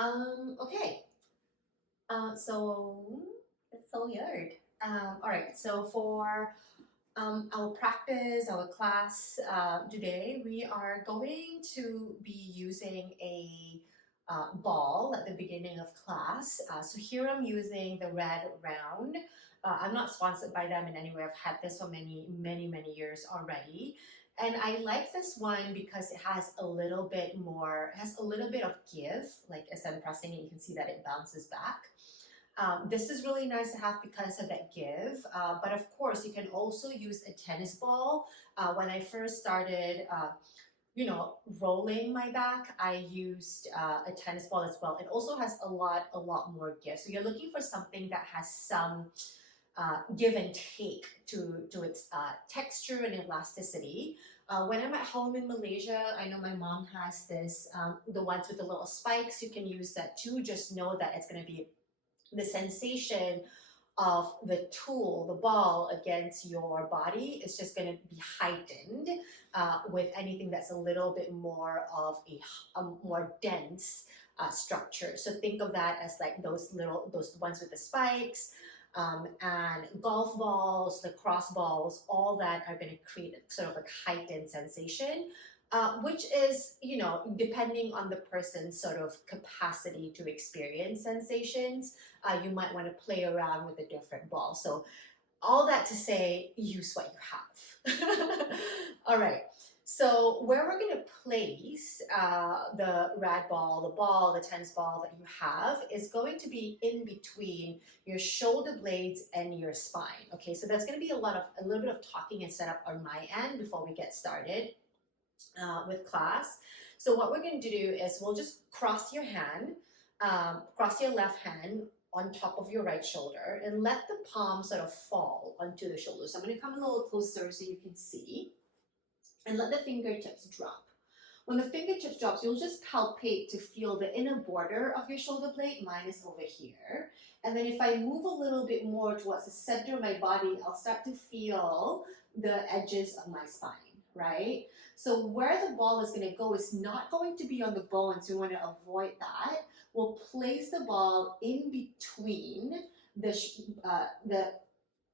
Okay. So it's so weird. All right. So for our practice, our class today, we are going to be using a ball at the beginning of class. So here I'm using the red round. I'm not sponsored by them in any way. I've had this for many years already. And I like this one because it has a little bit more, it has a little bit of give. Like as I'm pressing it, you can see that it bounces back. This is really nice to have because of that give, but of course you can also use a tennis ball. When I first started, rolling my back, I used a tennis ball as well. It also has a lot more give. So you're looking for something that has some give and take to its texture and elasticity. When I'm at home in Malaysia, I know my mom has this, the ones with the little spikes. You can use that too. Just know that it's going to be the sensation of the tool, the ball against your body is just going to be heightened with anything that's a little bit more of a more dense structure. So think of that as like those ones with the spikes, and golf balls, lacrosse balls, all that are going to create a sort of like heightened sensation, which is, depending on the person's sort of capacity to experience sensations, you might want to play around with a different ball. So all that to say, use what you have. All right. So where we're going to place the rad ball, the ball, the tennis ball that you have is going to be in between your shoulder blades and your spine. Okay, so that's going to be a little bit of talking and setup on my end before we get started with class. So what we're going to do is we'll just cross your hand, cross your left hand on top of your right shoulder and let the palm sort of fall onto the shoulder. So I'm going to come a little closer so you can see and let the fingertips drop. When the fingertips drops, you'll just palpate to feel the inner border of your shoulder blade. Mine is over here. And then if I move a little bit more towards the center of my body, I'll start to feel the edges of my spine, right? So where the ball is going to go is not going to be on the bone, so we want to avoid that. We'll place the ball in between the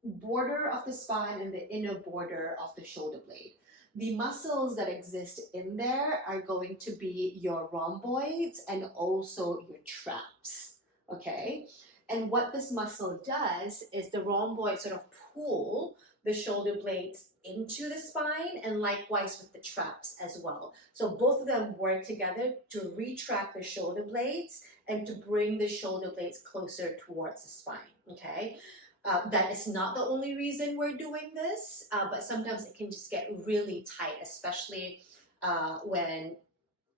border of the spine and the inner border of the shoulder blade. The muscles that exist in there are going to be your rhomboids and also your traps, okay? And what this muscle does is the rhomboids sort of pull the shoulder blades into the spine and likewise with the traps as well. So both of them work together to retract the shoulder blades and to bring the shoulder blades closer towards the spine, okay? That is not the only reason we're doing this, but sometimes it can just get really tight, especially when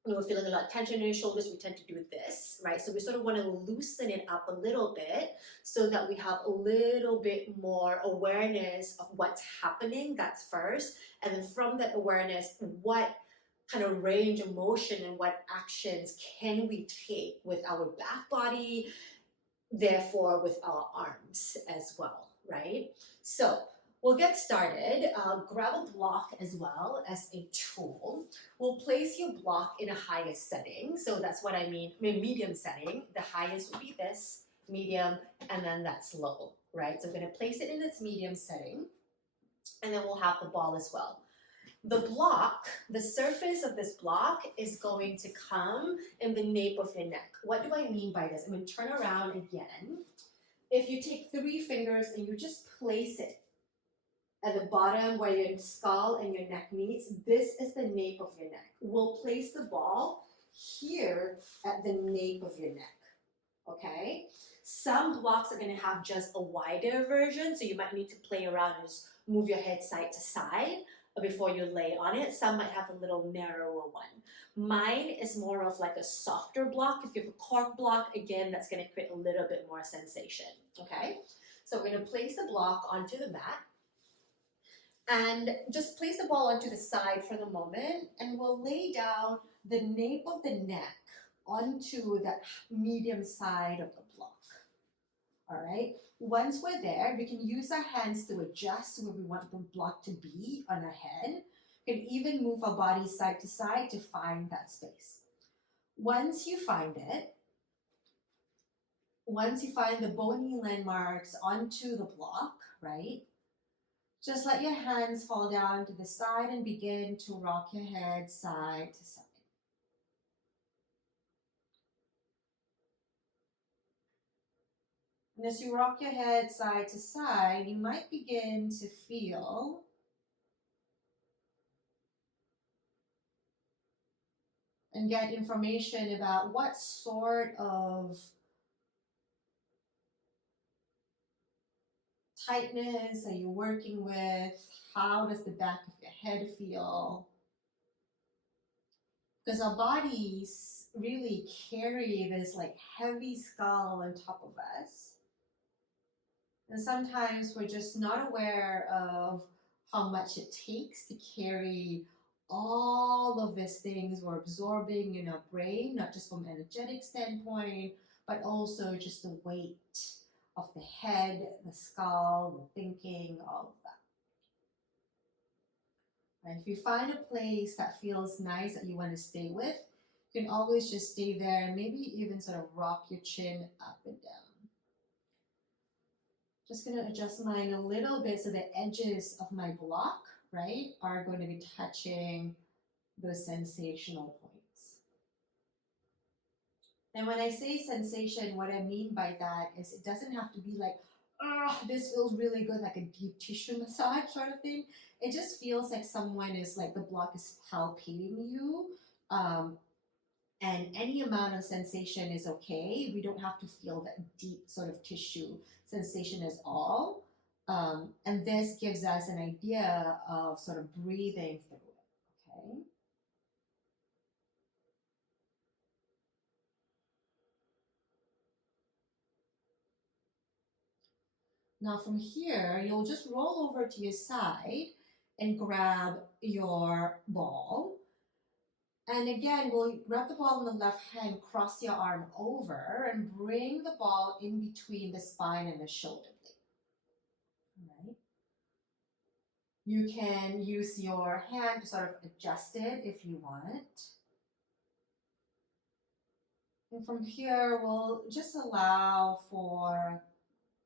we're feeling a lot of tension in your shoulders. We tend to do this, right? So we sort of want to loosen it up a little bit so that we have a little bit more awareness of what's happening. That's first. And then from that awareness, what kind of range of motion and what actions can we take with our back body, therefore with our arms as well, right? So we'll get started. Grab a block as well as a tool. We'll place your block in a highest setting. So that's what I mean, medium setting. The highest would be this, medium, and then that's low, right? So I'm gonna place it in its medium setting, and then we'll have the ball as well. The block, the surface of this block is going to come in the nape of your neck. What do I mean by this? I'm going to turn around again. If you take 3 fingers and you just place it at the bottom where your skull and your neck meets, this is the nape of your neck. We'll place the ball here at the nape of your neck, okay? Some blocks are going to have just a wider version, so you might need to play around and just move your head side to side before you lay on it. Some might have a little narrower one. Mine is more of like a softer block. If you have a cork block, again, that's going to create a little bit more sensation, okay? So we're going to place the block onto the mat and just place the ball onto the side for the moment, and we'll lay down the nape of the neck onto that medium side of the block. All right, once we're there, we can use our hands to adjust where we want the block to be on our head. We can even move our body side to side to find that space. Once you find it, once you find the bony landmarks onto the block, right? Just let your hands fall down to the side and begin to rock your head side to side. And as you rock your head side to side, you might begin to feel and get information about what sort of tightness are you working with? How does the back of your head feel? Because our bodies really carry this like heavy skull on top of us. And sometimes we're just not aware of how much it takes to carry all of these things we're absorbing in our brain, not just from an energetic standpoint, but also just the weight of the head, the skull, the thinking, all of that. Right? If you find a place that feels nice that you want to stay with, you can always just stay there and maybe even sort of rock your chin up and down. Just going to adjust mine a little bit so the edges of my block, right, are going to be touching the sensational points. And when I say sensation, what I mean by that is it doesn't have to be like, oh, this feels really good, like a deep tissue massage sort of thing. It just feels like someone is like the block is palpating you. And any amount of sensation is okay. We don't have to feel that deep sort of tissue sensation at all. And this gives us an idea of sort of breathing through it, okay? Now from here, you'll just roll over to your side and grab your ball. And again, we'll grab the ball in the left hand, cross your arm over, and bring the ball in between the spine and the shoulder blade. All right. You can use your hand to sort of adjust it if you want. And from here, we'll just allow for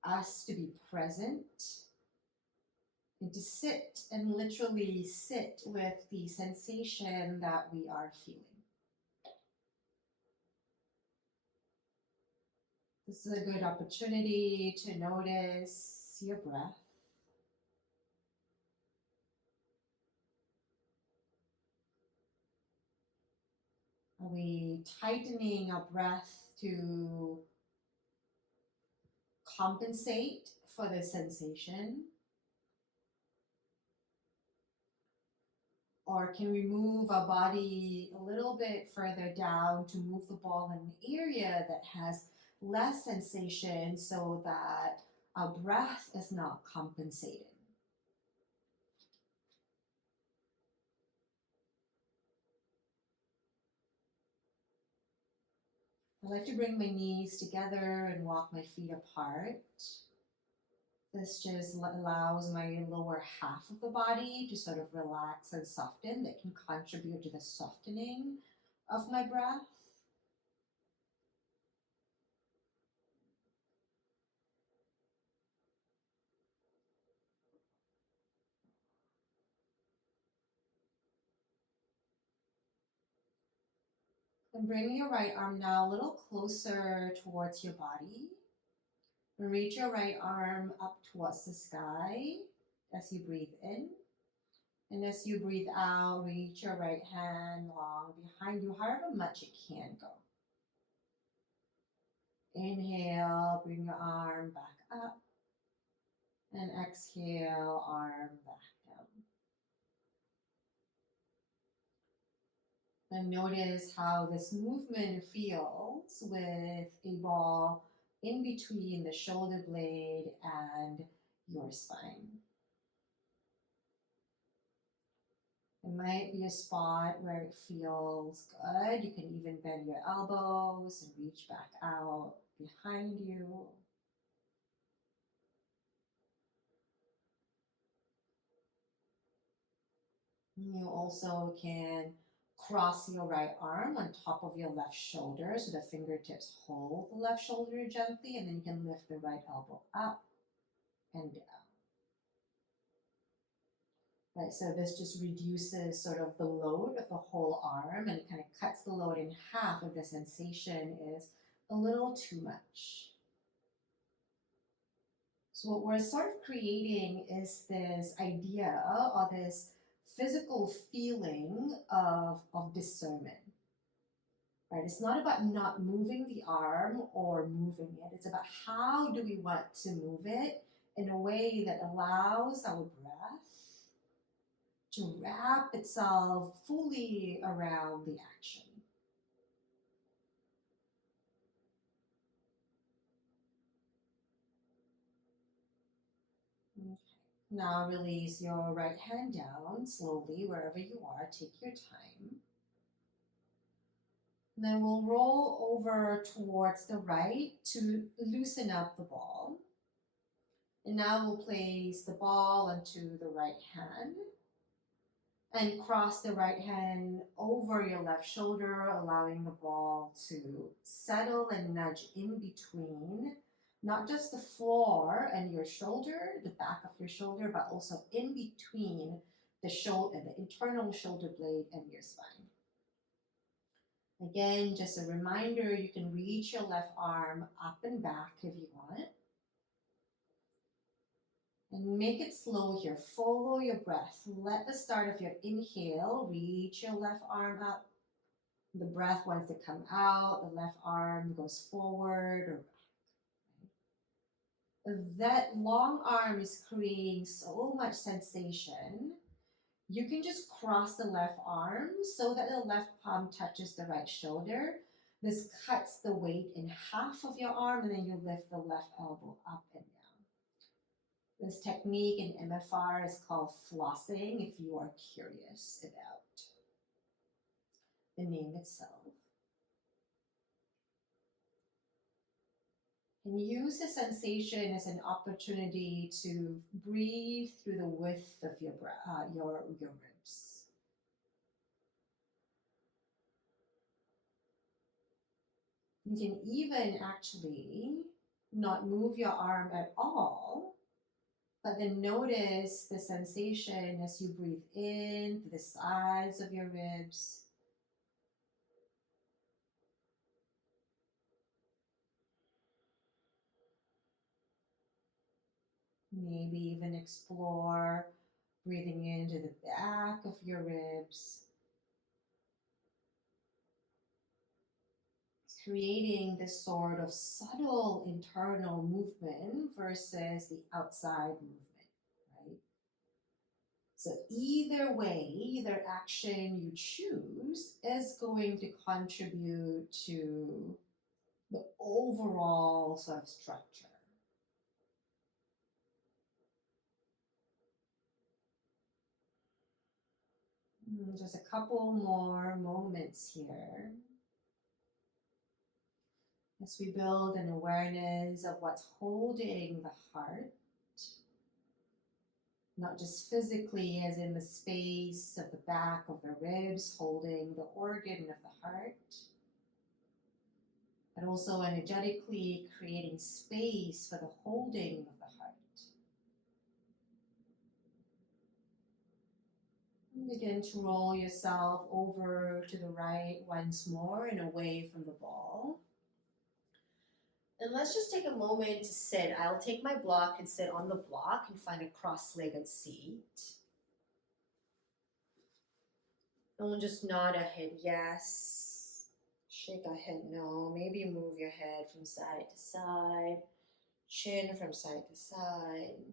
us to be present and to sit and literally sit with the sensation that we are feeling. This is a good opportunity to notice your breath. Are we tightening our breath to compensate for the sensation? Or can we move our body a little bit further down to move the ball in an area that has less sensation so that our breath is not compensating? I like to bring my knees together and walk my feet apart. This just allows my lower half of the body to sort of relax and soften. That can contribute to the softening of my breath. And bring your right arm now a little closer towards your body. And reach your right arm up towards the sky as you breathe in. And as you breathe out, reach your right hand long behind you, however much it can go. Inhale, bring your arm back up. And exhale, arm back down. And notice how this movement feels with a ball in between the shoulder blade and your spine. It might be a spot where it feels good. You can even bend your elbows and reach back out behind you. You also can Cross your right arm on top of your left shoulder so the fingertips hold the left shoulder gently, and then you can lift the right elbow up and down. Right, so this just reduces sort of the load of the whole arm and kind of cuts the load in half if the sensation is a little too much. So what we're sort of creating is this idea or this physical feeling of discernment. Right? It's not about not moving the arm or moving it. It's about how do we want to move it in a way that allows our breath to wrap itself fully around the action. Okay. Now release your right hand down slowly wherever you are. Take your time. And then we'll roll over towards the right to loosen up the ball. And now we'll place the ball onto the right hand and cross the right hand over your left shoulder, allowing the ball to settle and nudge in between, not just the floor and your shoulder, the back of your shoulder, but also in between the shoulder, the internal shoulder blade and your spine. Again, just a reminder, you can reach your left arm up and back if you want. And make it slow here. Follow your breath. Let the start of your inhale reach your left arm up. The breath wants to come out. The left arm goes forward or back. That long arm is creating so much sensation. You can just cross the left arm so that the left palm touches the right shoulder. This cuts the weight in half of your arm, and then you lift the left elbow up and down. This technique in MFR is called flossing, if you are curious about the name itself. And use the sensation as an opportunity to breathe through the width of your ribs. You can even actually not move your arm at all, but then notice the sensation as you breathe in to the sides of your ribs. Maybe even explore breathing into the back of your ribs. It's creating this sort of subtle internal movement versus the outside movement, right? So either way, either action you choose is going to contribute to the overall sort of structure. Just a couple more moments here as we build an awareness of what's holding the heart, not just physically as in the space of the back of the ribs holding the organ of the heart, but also energetically creating space for the holding of the heart. Begin to roll yourself over to the right once more and away from the ball. And let's just take a moment to sit. I'll take my block and sit on the block and find a cross-legged seat. And we'll just nod our head yes, shake our head no, maybe move your head from side to side, chin from side to side.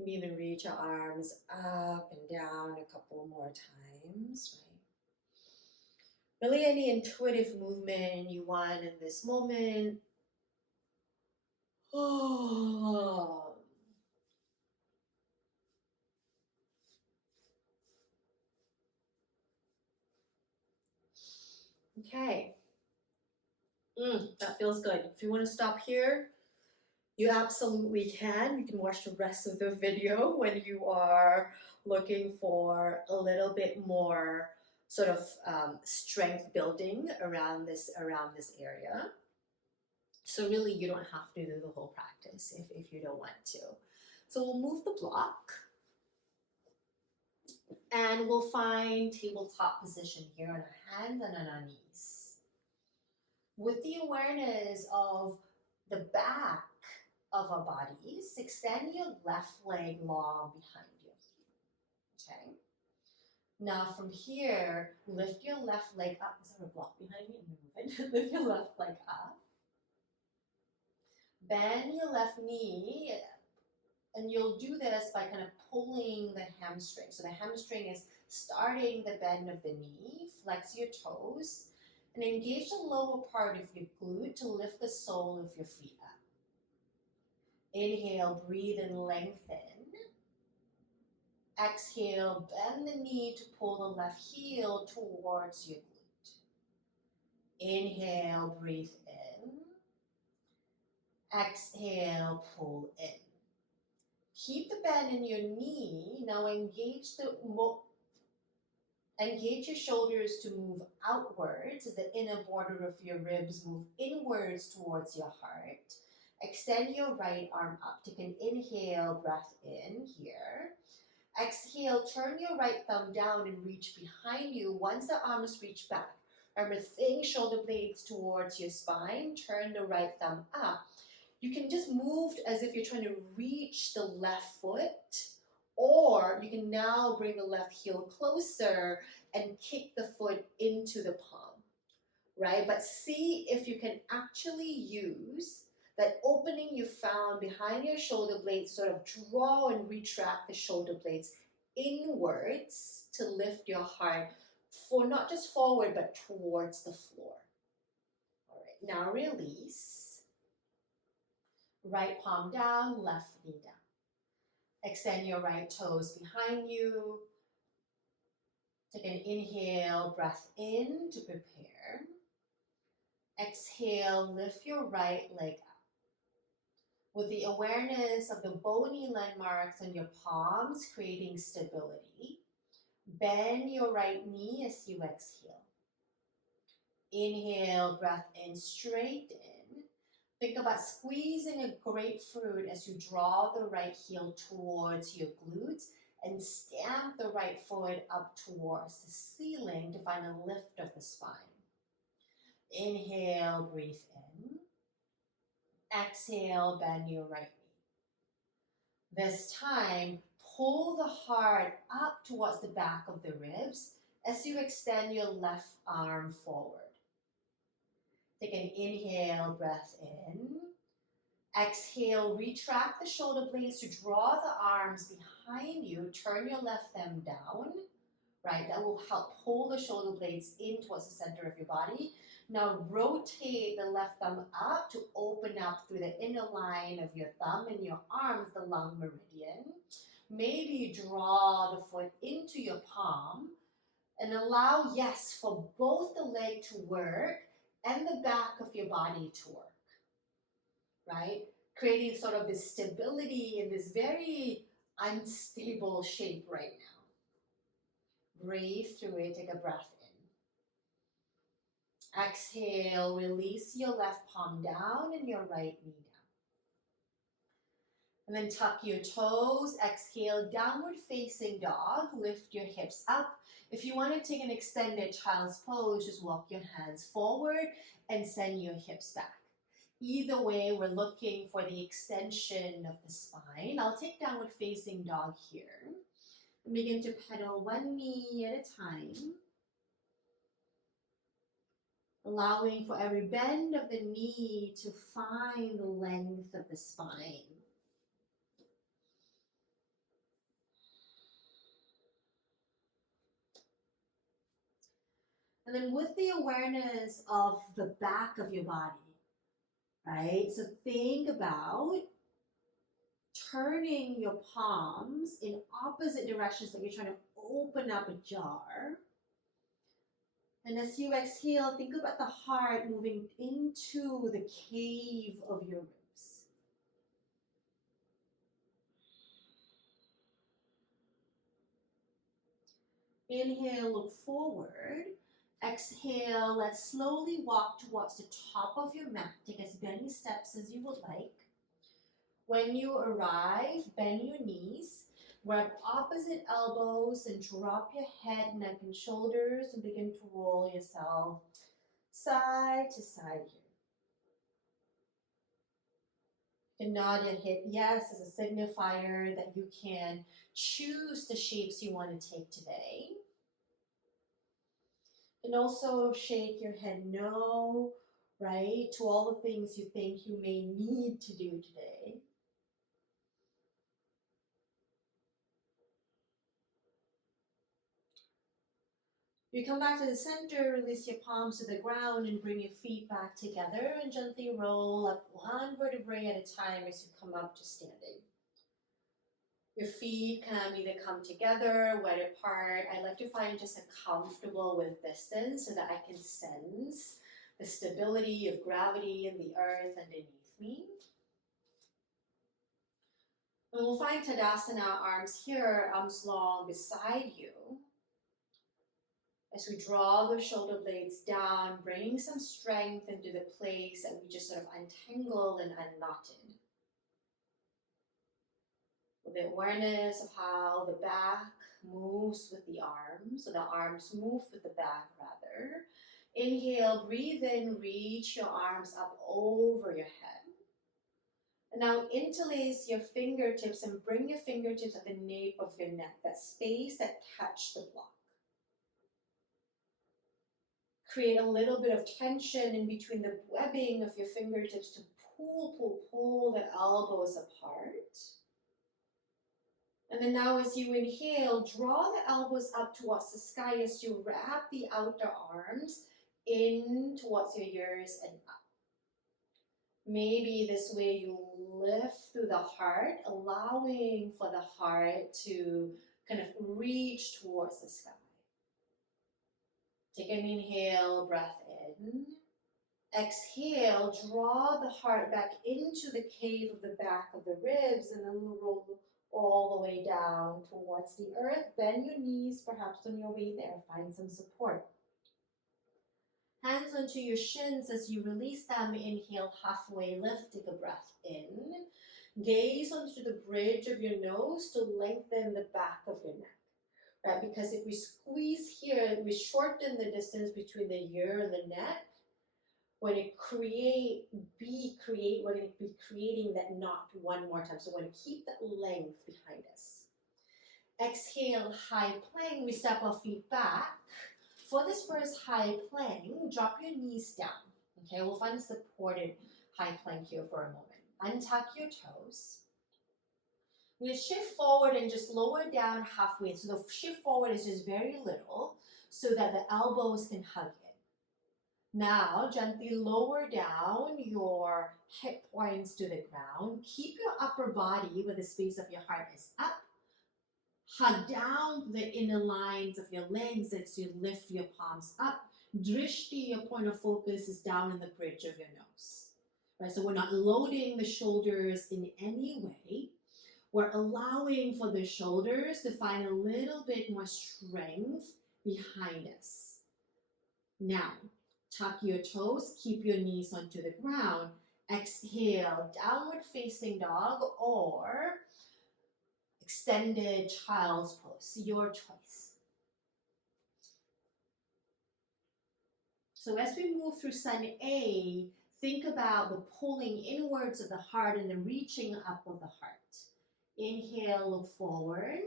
Maybe even reach our arms up and down a couple more times, right? Really any intuitive movement you want in this moment. Oh. Okay. That feels good. If you want to stop here, You absolutely can. You can watch the rest of the video when you are looking for a little bit more sort of strength building around this area. So really, you don't have to do the whole practice if you don't want to. So we'll move the block and we'll find tabletop position here on our hands and on our knees. With the awareness of the back of our bodies, extend your left leg long behind you. Okay. Now from here, lift your left leg up. Is there a block behind me? Move it. Lift your left leg up. Bend your left knee, and you'll do this by kind of pulling the hamstring. So the hamstring is starting the bend of the knee. Flex your toes and engage the lower part of your glute to lift the sole of your feet up. Inhale, breathe and lengthen. Exhale, bend the knee to pull the left heel towards your glute. Inhale, breathe in. Exhale, pull in. Keep the bend in your knee. Now engage your shoulders to move outwards as the inner border of your ribs move inwards towards your heart. Extend your right arm up. Take an inhale, breath in here. Exhale, turn your right thumb down and reach behind you. Once the arms reach back, remember, thin shoulder blades towards your spine. Turn the right thumb up. You can just move as if you're trying to reach the left foot, or you can now bring the left heel closer and kick the foot into the palm, right? But see if you can actually use that opening you found behind your shoulder blades, sort of draw and retract the shoulder blades inwards to lift your heart for not just forward, but towards the floor. All right, now release. Right palm down, left knee down. Extend your right toes behind you. Take an inhale, breath in to prepare. Exhale, lift your right leg up. With the awareness of the bony landmarks on your palms, creating stability, bend your right knee as you exhale. Inhale, breath in, straight in. Think about squeezing a grapefruit as you draw the right heel towards your glutes and stamp the right foot up towards the ceiling to find a lift of the spine. Inhale, breathe in. Exhale, bend your right knee. This time, pull the heart up towards the back of the ribs as you extend your left arm forward. Take an inhale, breath in. Exhale, retract the shoulder blades to draw the arms behind you. Turn your left thumb down, right? That will help pull the shoulder blades in towards the center of your body. Now rotate the left thumb up to open up through the inner line of your thumb and your arms, the lung meridian. Maybe draw the foot into your palm and allow, yes, for both the leg to work and the back of your body to work, right? Creating sort of this stability in this very unstable shape right now. Breathe through it, take a breath in. Exhale, release your left palm down and your right knee down. And then tuck your toes, exhale, downward facing dog, lift your hips up. If you want to take an extended child's pose, just walk your hands forward and send your hips back. Either way, we're looking for the extension of the spine. I'll take downward facing dog here. And begin to pedal one knee at a time. Allowing for every bend of the knee to find the length of the spine. And then with the awareness of the back of your body, right? So think about turning your palms in opposite directions, like you're trying to open up a jar. And as you exhale, think about the heart moving into the cave of your ribs. Inhale, look forward. Exhale, let's slowly walk towards the top of your mat. Take as many steps as you would like. When you arrive, bend your knees, grab opposite elbows and drop your head, neck, and shoulders and begin to roll yourself side to side here. And nod your hip yes as a signifier that you can choose the shapes you want to take today. And also shake your head no, right, to all the things you think you may need to do today. You come back to the center, release your palms to the ground and bring your feet back together and gently roll up one vertebrae at a time as you come up to standing. Your feet can either come together, wide apart. I like to find just a comfortable with distance so that I can sense the stability of gravity and the earth underneath me. And we'll find Tadasana, arms here, arms long beside you. As we draw the shoulder blades down, bringing some strength into the place that we just sort of untangled and unknotted. With the awareness of how the back moves with the arms, so the arms move with the back rather. Inhale, breathe in, reach your arms up over your head. And now interlace your fingertips and bring your fingertips at the nape of your neck, that space that touched the block. Create a little bit of tension in between the webbing of your fingertips to pull the elbows apart. And then now as you inhale, draw the elbows up towards the sky as you wrap the outer arms in towards your ears and up. Maybe this way you lift through the heart, allowing for the heart to kind of reach towards the sky. Take an inhale, breath in. Exhale, draw the heart back into the cave of the back of the ribs and then roll all the way down towards the earth. Bend your knees, perhaps on your way there. Find some support. Hands onto your shins as you release them. Inhale, halfway lift, take a breath in. Gaze onto the bridge of your nose to lengthen the back of your neck. Right? Because if we squeeze here, we shorten the distance between the ear and the neck. We're going to be creating that knot one more time. So we're going to keep that length behind us. Exhale, high plank. We step our feet back. For this first high plank, drop your knees down. Okay, we'll find a supported high plank here for a moment. Untuck your toes. We're going to shift forward and just lower down halfway. So the shift forward is just very little so that the elbows can hug in. Now, gently lower down your hip points to the ground. Keep your upper body where the space of your heart is up. Hug down the inner lines of your legs as you lift your palms up. Drishti, your point of focus, is down in the bridge of your nose. Right, so we're not loading the shoulders in any way. We're allowing for the shoulders to find a little bit more strength behind us. Now, tuck your toes, keep your knees onto the ground. Exhale, downward facing dog or extended child's pose, your choice. So as we move through Sun A, think about the pulling inwards of the heart and the reaching up of the heart. Inhale, look forward.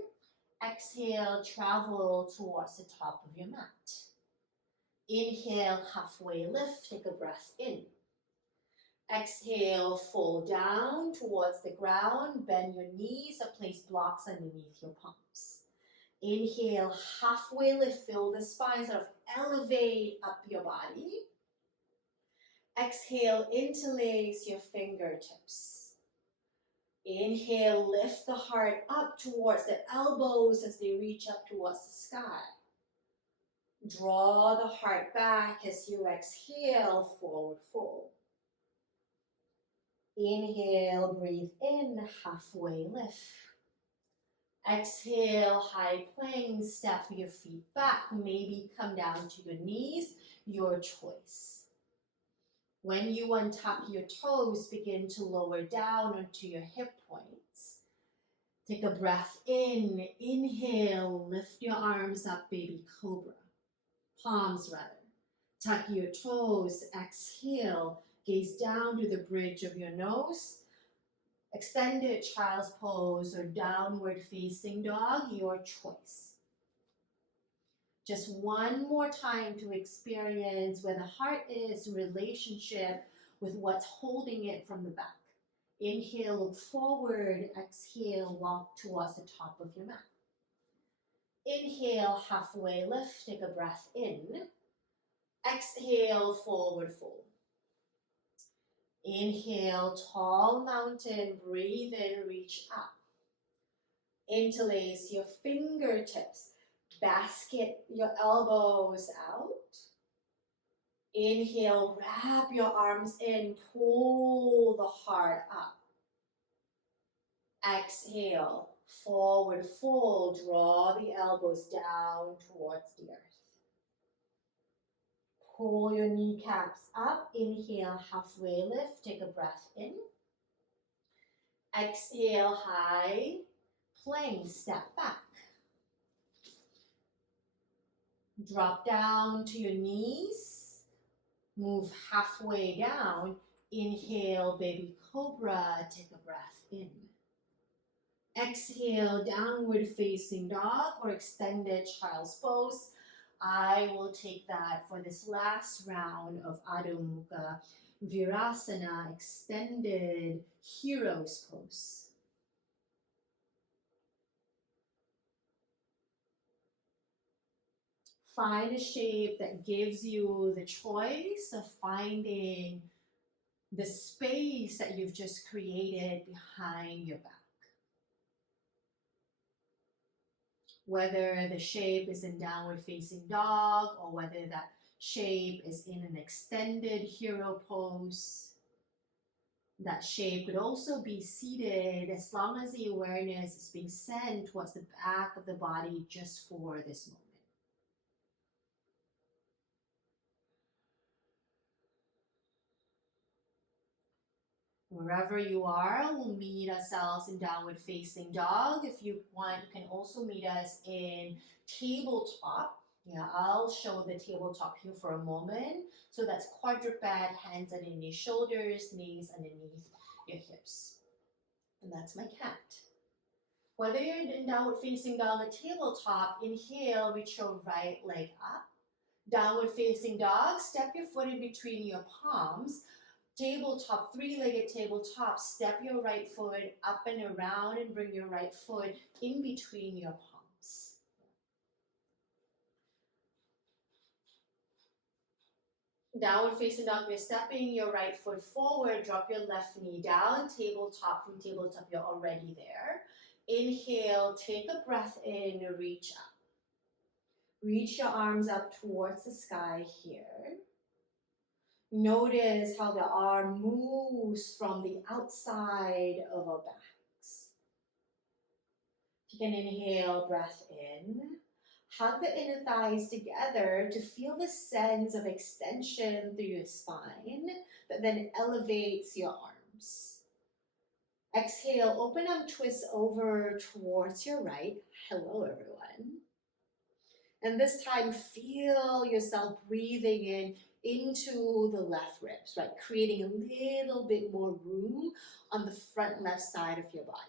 Exhale, travel towards the top of your mat. Inhale, halfway lift, take a breath in. Exhale, fold down towards the ground, bend your knees and place blocks underneath your palms. Inhale, halfway lift, fill the spine, sort of elevate up your body. Exhale, interlace your fingertips. Inhale, lift the heart up towards the elbows as they reach up towards the sky. Draw the heart back as you exhale, forward fold. Inhale, breathe in, halfway lift. Exhale, high plank, step your feet back, maybe come down to your knees, your choice. When you untuck your toes, begin to lower down onto your hip points. Take a breath in, inhale, lift your arms up, baby cobra. Palms rather. Tuck your toes, exhale, gaze down to the bridge of your nose. Extended child's pose or downward facing dog, your choice. Just one more time to experience where the heart is in relationship with what's holding it from the back. Inhale, look forward. Exhale, walk towards the top of your mat. Inhale, halfway lift, take a breath in. Exhale, forward fold. Inhale, tall mountain, breathe in, reach up. Interlace your fingertips, basket your elbows out. Inhale, wrap your arms in, pull the heart up. Exhale, forward fold, draw the elbows down towards the earth. Pull your kneecaps up, inhale, halfway lift, take a breath in. Exhale, high plank, step back. Drop down to your knees, move halfway down, inhale, baby cobra, take a breath in. Exhale, downward facing dog or extended child's pose. I will take that for this last round of Adho Mukha Virasana, extended hero's pose. Find a shape that gives you the choice of finding the space that you've just created behind your back. Whether the shape is in downward facing dog or whether that shape is in an extended hero pose. That shape could also be seated as long as the awareness is being sent towards the back of the body just for this moment. Wherever you are, we'll meet ourselves in downward facing dog. If you want, you can also meet us in tabletop. Yeah, I'll show the tabletop here for a moment. So that's quadruped, hands underneath shoulders, knees underneath your hips. And that's my cat. Whether you're in downward facing dog or tabletop, inhale, reach your right leg up. Downward facing dog, step your foot in between your palms. Tabletop, three-legged tabletop, step your right foot up and around and bring your right foot in between your palms. Downward facing dog, you're stepping your right foot forward, drop your left knee down, tabletop. From tabletop, you're already there. Inhale, take a breath in, reach up. Reach your arms up towards the sky here. Notice how the arm moves from the outside of our backs. Take an inhale, breath in. Hug the inner thighs together to feel the sense of extension through your spine that then elevates your arms. Exhale, open up, twist over towards your right. Hello, everyone. And this time, feel yourself breathing in into the left ribs, right? Creating a little bit more room on the front left side of your body.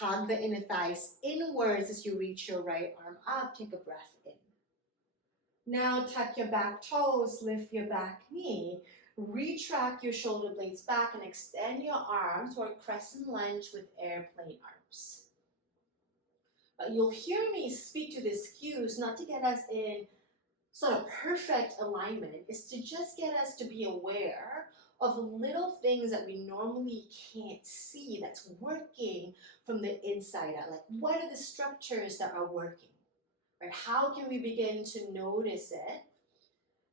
Hug the inner thighs inwards as you reach your right arm up. Take a breath in. Now tuck your back toes, lift your back knee, retract your shoulder blades back and extend your arms for a crescent lunge with airplane arms. You'll hear me speak to these cues not to get us in sort of perfect alignment, is to just get us to be aware of the little things that we normally can't see that's working from the inside out. Like, what are the structures that are working? Right? How can we begin to notice it?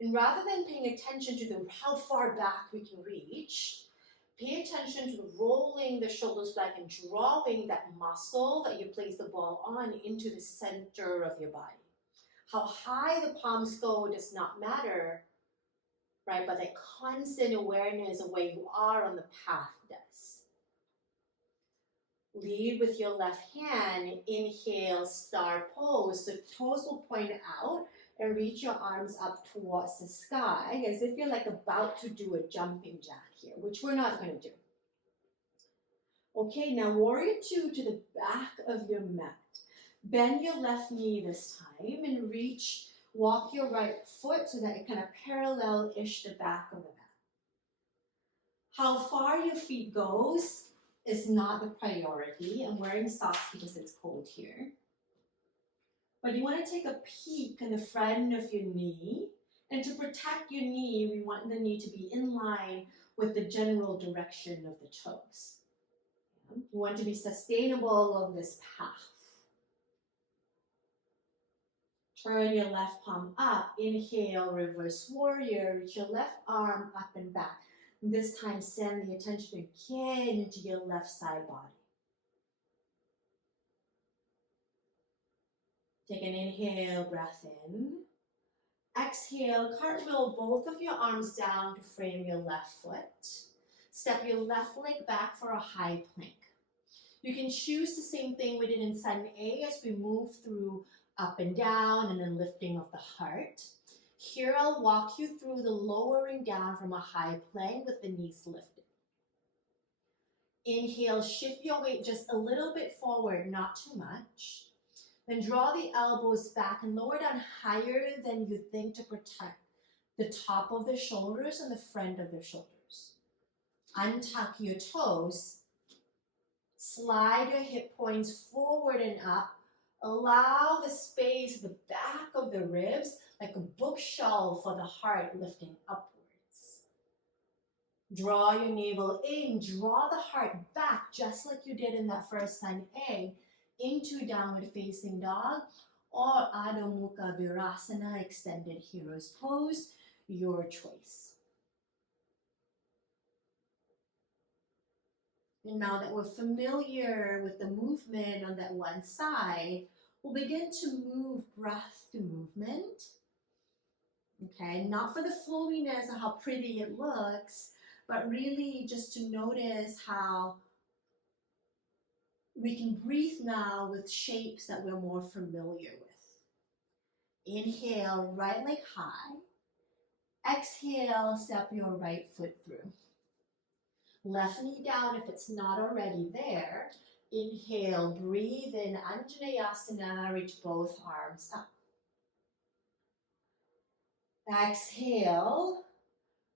And rather than paying attention to how far back we can reach, Pay attention to rolling the shoulders back and drawing that muscle that you place the ball on into the center of your body. How high the palms go does not matter, right? But that constant awareness of where you are on the path does. Lead with your left hand. Inhale, star pose. So toes will point out and reach your arms up towards the sky as if you're like about to do a jumping jack here, which we're not going to do. Okay, now warrior two to the back of your mat. Bend your left knee this time and reach, walk your right foot so that it kind of parallel-ish the back of the mat. How far your feet goes is not the priority. I'm wearing socks because it's cold here. But you want to take a peek in the front of your knee. And to protect your knee, we want the knee to be in line with the general direction of the toes. You want to be sustainable along this path. Turn your left palm up. Inhale, reverse warrior. Reach your left arm up and back. This time, send the attention again into your left side body. Take an inhale, breath in. Exhale, cartwheel both of your arms down to frame your left foot. Step your left leg back for a high plank. You can choose the same thing we did in Sun A as we move through up and down and then lifting of the heart. Here I'll walk you through the lowering down from a high plank with the knees lifted. Inhale, shift your weight just a little bit forward, not too much. Then draw the elbows back and lower down higher than you think to protect the top of the shoulders and the front of the shoulders. Untuck your toes. Slide your hip points forward and up. Allow the space, the back of the ribs, like a bookshelf for the heart lifting upwards. Draw your navel in, draw the heart back just like you did in that first Sun A, into downward facing dog or Adho Mukha Virasana, extended hero's pose, your choice. And now that we're familiar with the movement on that one side, we'll begin to move breath to movement. Okay, not for the flowiness or how pretty it looks, but really just to notice how we can breathe now with shapes that we're more familiar with. Inhale, right leg high. Exhale, step your right foot through. Left knee down if it's not already there. Inhale, breathe in, Anjaneyasana, reach both arms up. Exhale,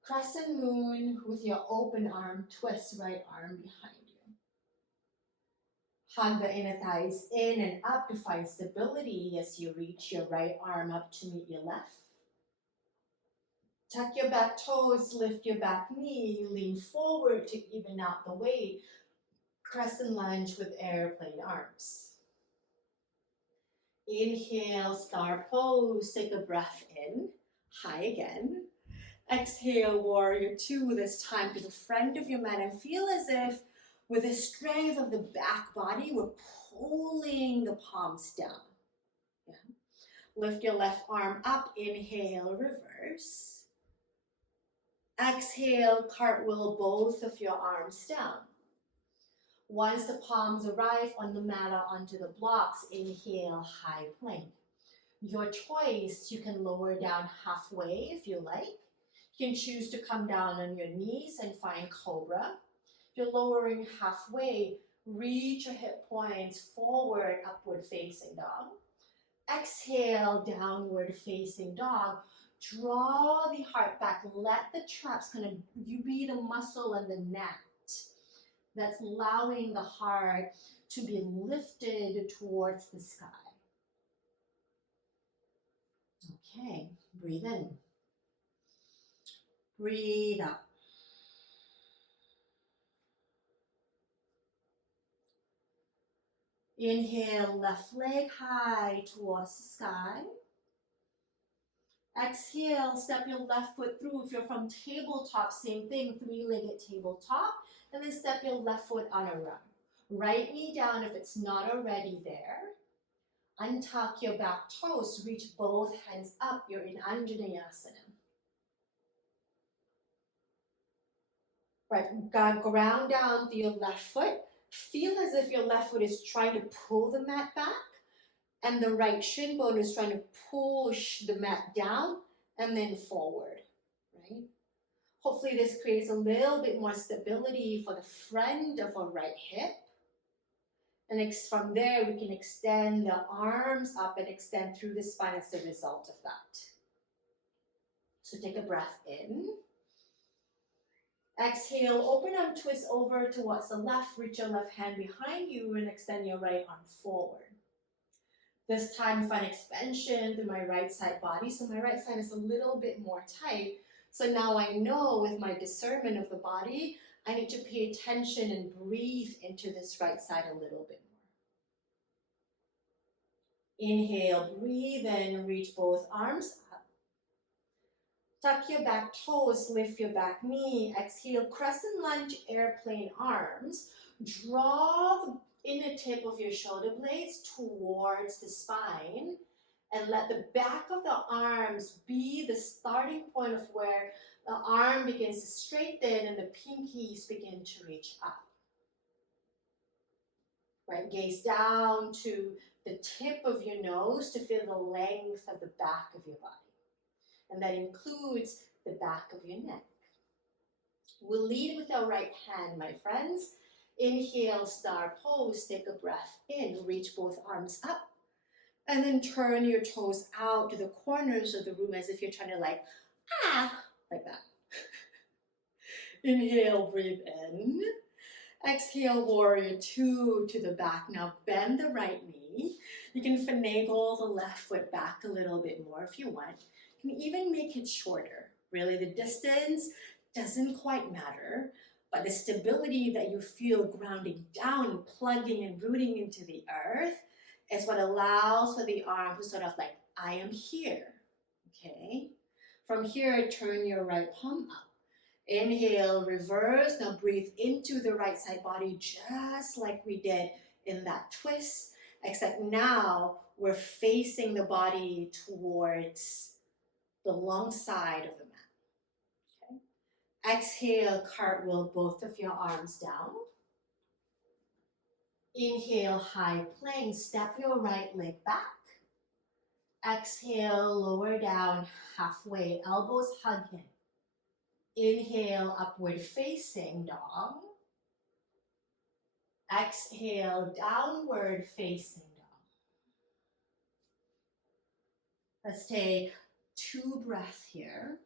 crescent moon with your open arm, twist right arm behind you. Hug the inner thighs in and up to find stability as you reach your right arm up to meet your left. Tuck your back toes, lift your back knee, lean forward to even out the weight. Crescent lunge with airplane arms. Inhale, star pose, take a breath in, high again. Exhale, warrior two, this time to the front of your mat and feel as if with the strength of the back body, we're pulling the palms down. Yeah. Lift your left arm up, inhale, reverse. Exhale, cartwheel both of your arms down. Once the palms arrive on the mat or onto the blocks, inhale, high plank. Your choice, you can lower down halfway if you like. You can choose to come down on your knees and find cobra. If you're lowering halfway, reach your hip points forward, upward facing dog. Exhale, downward facing dog. Draw the heart back. Let the traps kind of, you be the muscle and the net that's allowing the heart to be lifted towards the sky. Okay, breathe in. Breathe out. Inhale, left leg high towards the sky. Exhale, step your left foot through. If you're from tabletop, same thing, three-legged tabletop. And then step your left foot on a run. Right knee down if it's not already there. Untuck your back toes, reach both hands up. You're in Anjaneyasana. Right, ground down to your left foot. Feel as if your left foot is trying to pull the mat back, and the right shin bone is trying to push the mat down and then forward, right? Hopefully this creates a little bit more stability for the front of our right hip. And from there, we can extend the arms up and extend through the spine as a result of that. So take a breath in. Exhale, open arm twist over towards the left, reach your left hand behind you and extend your right arm forward. This time find expansion through my right side body, so my right side is a little bit more tight. So now I know with my discernment of the body, I need to pay attention and breathe into this right side a little bit more. Inhale, breathe in, reach both arms up. Tuck your back toes, lift your back knee. Exhale, crescent lunge, airplane arms. Draw the inner tip of your shoulder blades towards the spine and let the back of the arms be the starting point of where the arm begins to straighten and the pinkies begin to reach up. Right, gaze down to the tip of your nose to feel the length of the back of your body. And that includes the back of your neck. We'll lead with our right hand, my friends. Inhale, star pose, take a breath in, reach both arms up. And then turn your toes out to the corners of the room as if you're trying to like that. Inhale, breathe in. Exhale, warrior two to the back. Now bend the right knee. You can finagle the left foot back a little bit more if you want. You can even make it shorter. Really, the distance doesn't quite matter, but the stability that you feel grounding down, plugging and rooting into the earth is what allows for the arm to sort of like, I am here, okay? From here, turn your right palm up. Inhale, reverse. Now breathe into the right side body just like we did in that twist, except now we're facing the body towards the long side of the mat. Okay. Exhale, cartwheel both of your arms down. Inhale, high plank, step your right leg back. Exhale, lower down halfway, elbows hug in. Inhale, upward facing dog. Exhale, downward facing dog. Let's take 2 breaths here.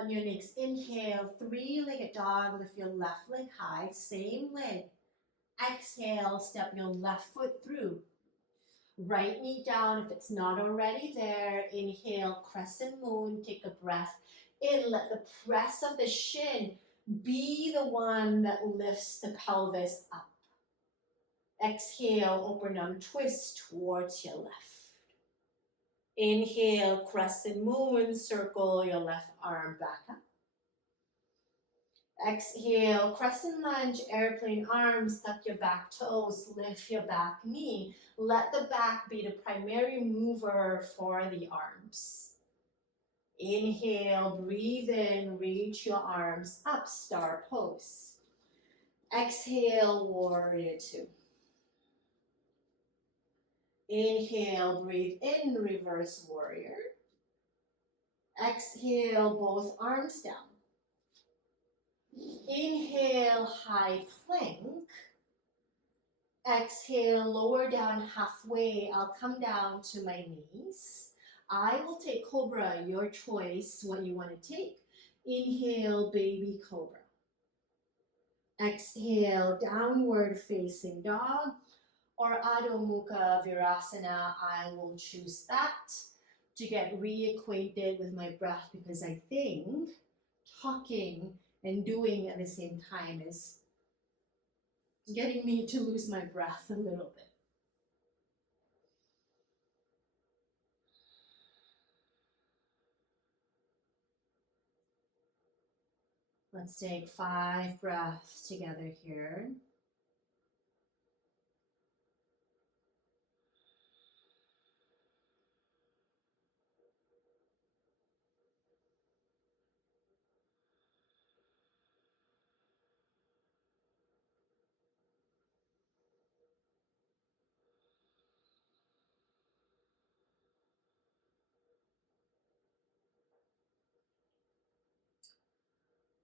On your next inhale, 3-legged dog, lift your left leg high, same leg. Exhale, step your left foot through. Right knee down if it's not already there. Inhale, crescent moon, take a breath in. Let the press of the shin be the one that lifts the pelvis up. Exhale, open arm twist towards your left. Inhale, crescent moon, circle your left arm back up. Exhale, crescent lunge, airplane arms, tuck your back toes, lift your back knee. Let the back be the primary mover for the arms. Inhale, breathe in, reach your arms up, star pose. Exhale, warrior two. Inhale, breathe in, reverse warrior. Exhale, both arms down. Inhale, high plank. Exhale, lower down halfway. I'll come down to my knees. I will take cobra, your choice, what you want to take. Inhale, baby cobra. Exhale, downward facing dog or Adho Mukha Virasana. I will choose that. to get reacquainted with my breath, because I think talking and doing at the same time is getting me to lose my breath a little bit. Let's take 5 breaths together here.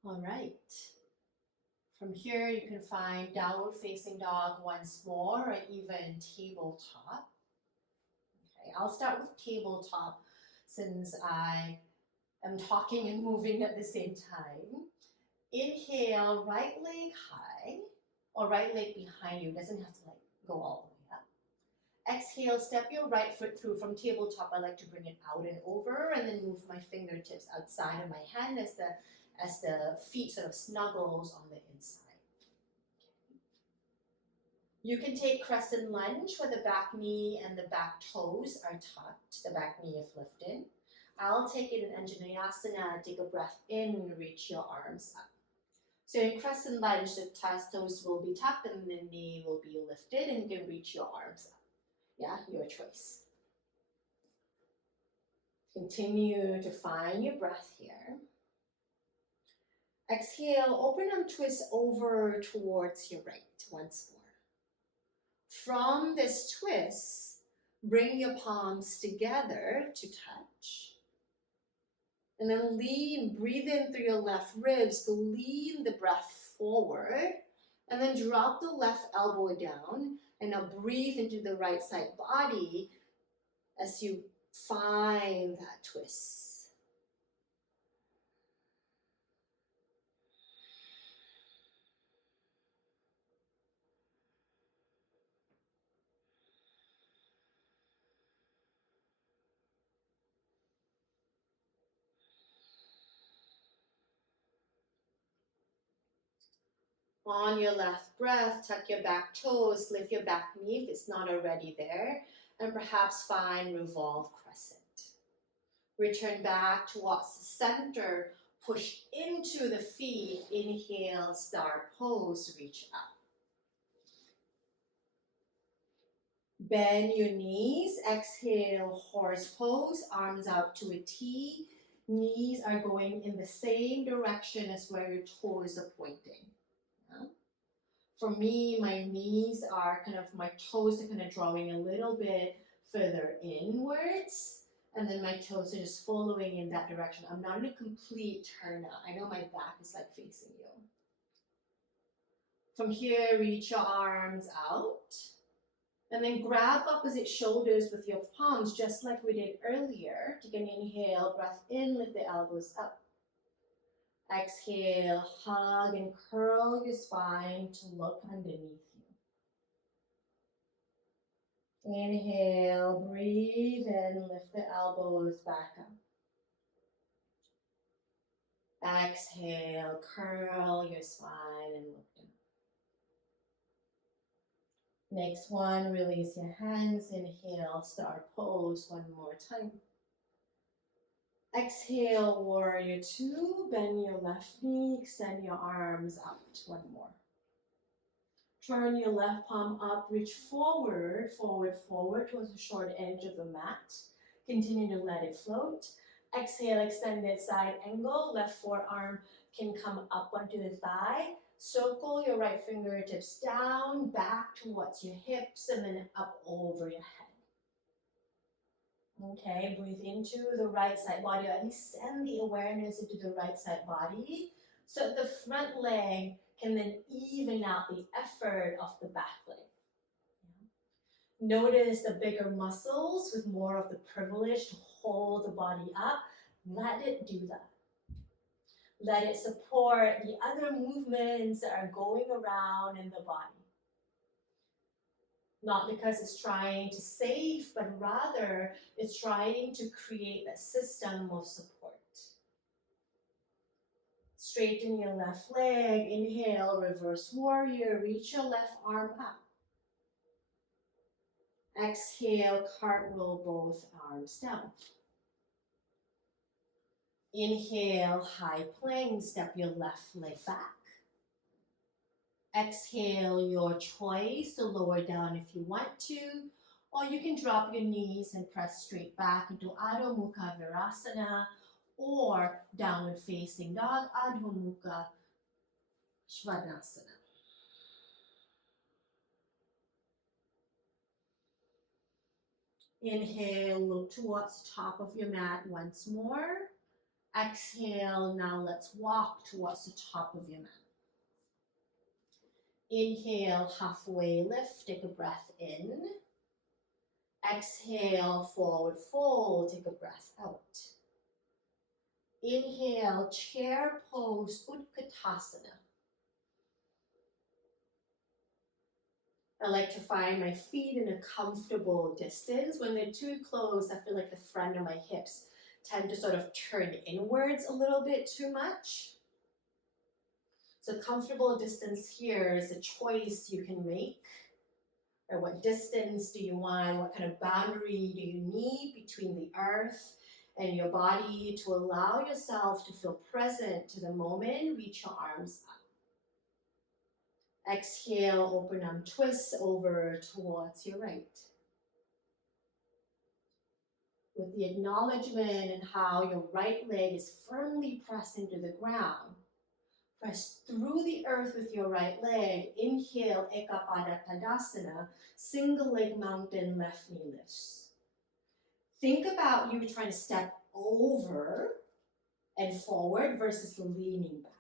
All right. From here, you can find downward facing dog once more, or even tabletop. Okay, I'll start with tabletop since I am talking and moving at the same time. Inhale, right leg high, or right leg behind you. It doesn't have to like go all the way up. Exhale, step your right foot through from tabletop. I like to bring it out and over, and then move my fingertips outside of my hand as the feet sort of snuggles on the inside. You can take crescent lunge where the back knee and the back toes are tucked, the back knee is lifted. I'll take it in Anjaneyasana, take a breath in, reach your arms up. So in crescent lunge, the toes will be tucked and the knee will be lifted, and you can reach your arms up. Yeah, your choice. Continue to find your breath here. Exhale, open arm twist over towards your right once more. From this twist, bring your palms together to touch. And then lean, breathe in through your left ribs to lean the breath forward. And then drop the left elbow down. And now breathe into the right side body as you find that twist. On your left breath, tuck your back toes, lift your back knee if it's not already there, and perhaps find revolve crescent. Return back towards the center, push into the feet, inhale, star pose, reach up. Bend your knees, exhale, horse pose, arms out to a T. Knees are going in the same direction as where your toes are pointing. Yeah. For me, my knees are my toes are kind of drawing a little bit further inwards, and then my toes are just following in that direction. I'm not in a complete turn out. I know my back is like facing you. From here, reach your arms out, and then grab opposite shoulders with your palms, just like we did earlier. Take an inhale, breath in, lift the elbows up. Exhale, hug and curl your spine to look underneath you. Inhale, breathe in, lift the elbows back up. Exhale, curl your spine and look down. Next one, release your hands. Inhale, star pose one more time. Exhale, warrior two. Bend your left knee, extend your arms out one more. Turn your left palm up, reach forward, forward, forward towards the short edge of the mat. Continue to let it float. Exhale, extended side angle. Left forearm can come up onto the thigh. Circle your right fingertips down, back towards your hips, and then up over your head. Okay, breathe into the right side body, or at least send the awareness into the right side body, so the front leg can then even out the effort of the back leg. Notice the bigger muscles with more of the privilege to hold the body up. Let it do that. Let it support the other movements that are going around in the body. Not because it's trying to save, but rather it's trying to create that system of support. Straighten your left leg. Inhale, reverse warrior. Reach your left arm up. Exhale, cartwheel both arms down. Inhale, high plank. Step your left leg back. Exhale, your choice to lower down if you want to, or you can drop your knees and press straight back into Adho Mukha Virasana or downward facing dog, Adho Mukha Svanasana. Inhale, look towards the top of your mat once more. Exhale, now let's walk towards the top of your mat. Inhale, halfway lift, take a breath in. Exhale, forward fold, take a breath out. Inhale, chair pose, Utkatasana. I like to find my feet in a comfortable distance. When they're too close, I feel like the front of my hips tend to sort of turn inwards a little bit too much. So comfortable distance here is a choice you can make. Or what distance do you want? What kind of boundary do you need between the earth and your body to allow yourself to feel present to the moment? Reach your arms up. Exhale, open arm twist over towards your right. With the acknowledgement and how your right leg is firmly pressed into the ground. Press through the earth with your right leg. Inhale, Ekapada Tadasana, single leg mountain, left knee lifts. Think about you trying to step over and forward versus leaning back.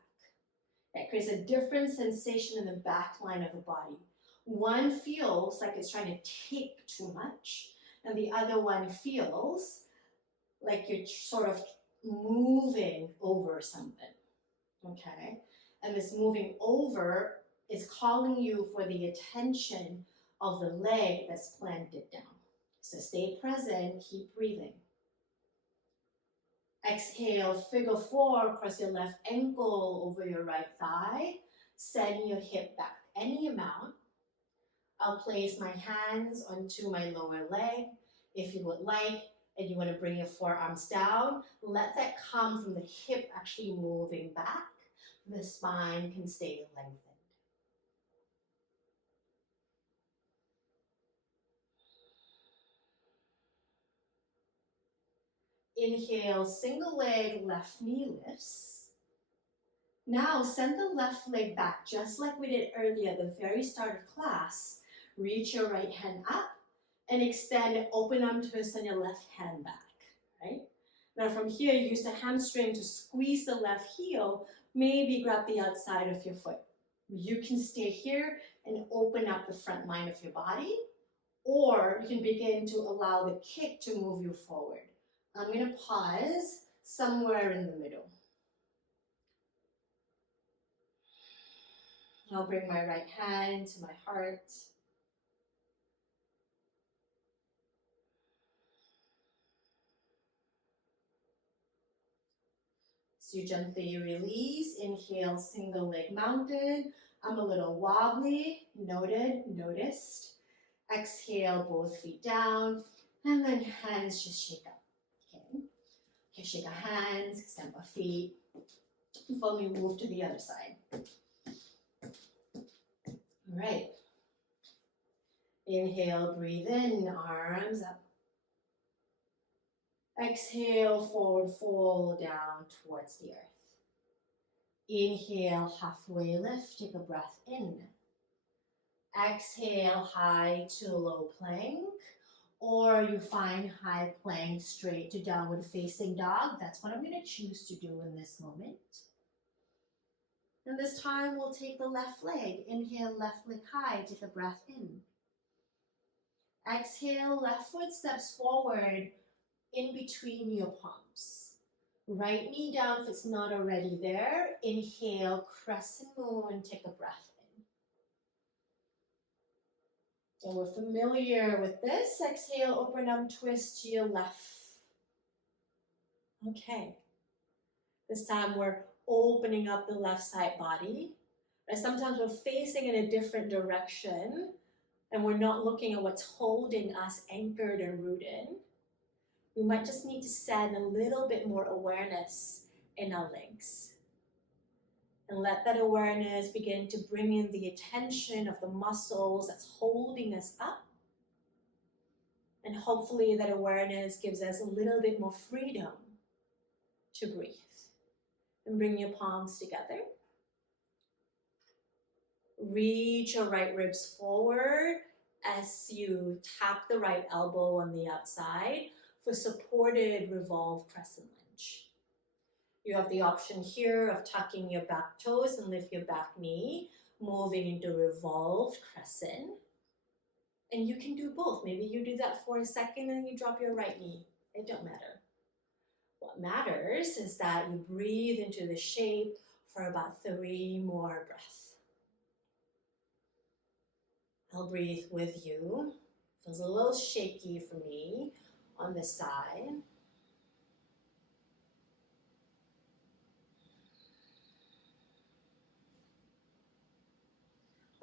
That creates a different sensation in the back line of the body. One feels like it's trying to take too much, and the other one feels like you're sort of moving over something, okay? And this moving over is calling you for the attention of the leg that's planted down. So stay present, keep breathing. Exhale, figure four, cross your left ankle over your right thigh. Send your hip back any amount. I'll place my hands onto my lower leg. If you would like, and you want to bring your forearms down, let that come from the hip actually moving back. The spine can stay lengthened. Inhale, single leg, left knee lifts. Now send the left leg back just like we did earlier at the very start of class. Reach your right hand up and extend open arm twist on your left hand back, right? Now from here, use the hamstring to squeeze the left heel, maybe grab the outside of your foot. You can stay here and open up the front line of your body, or you can begin to allow the kick to move you forward. I'm going to pause somewhere in the middle. I'll bring my right hand to my heart. So you gently release, inhale, single leg mountain. I'm a little wobbly, noticed. Exhale, both feet down, and then hands just shake up, okay? Okay, shake our hands, extend our feet, before we move to the other side. All right. Inhale, breathe in, arms up. Exhale, forward fold down towards the earth. Inhale, halfway lift, take a breath in. Exhale, high to low plank, or you find high plank straight to downward facing dog. That's what I'm going to choose to do in this moment. And this time we'll take the left leg. Inhale, left leg high, take a breath in. Exhale, left foot steps forward in between your palms. Right knee down if it's not already there. Inhale, crescent moon, take a breath So we're familiar with this. Exhale, open arm twist to your left. Okay. This time we're opening up the left side body. And sometimes we're facing in a different direction and we're not looking at what's holding us anchored and rooted. We might just need to send a little bit more awareness in our legs. And let that awareness begin to bring in the attention of the muscles that's holding us up. And hopefully that awareness gives us a little bit more freedom to breathe. And bring your palms together. Reach your right ribs forward as you tap the right elbow on the outside for supported revolved crescent lunge. You have the option here of tucking your back toes and lift your back knee, moving into revolved crescent. And you can do both. Maybe you do that for a second and you drop your right knee. It don't matter. What matters is that you breathe into the shape for about 3 more breaths. I'll breathe with you. Feels a little shaky for me on this side.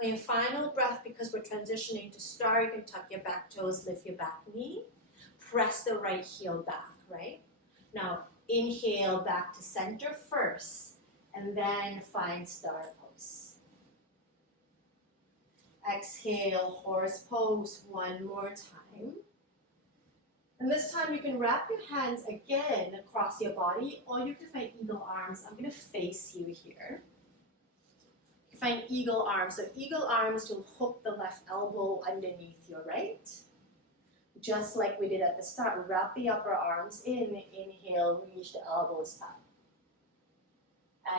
On your final breath, because we're transitioning to star, you can tuck your back toes, lift your back knee, press the right heel back, right? Now, inhale back to center first, and then find star pose. Exhale, horse pose one more time. And this time you can wrap your hands again across your body, or you can find eagle arms. I'm going to face you here. You find eagle arms. So eagle arms will hook the left elbow underneath your right. Just like we did at the start, wrap the upper arms in. Inhale, reach the elbows up.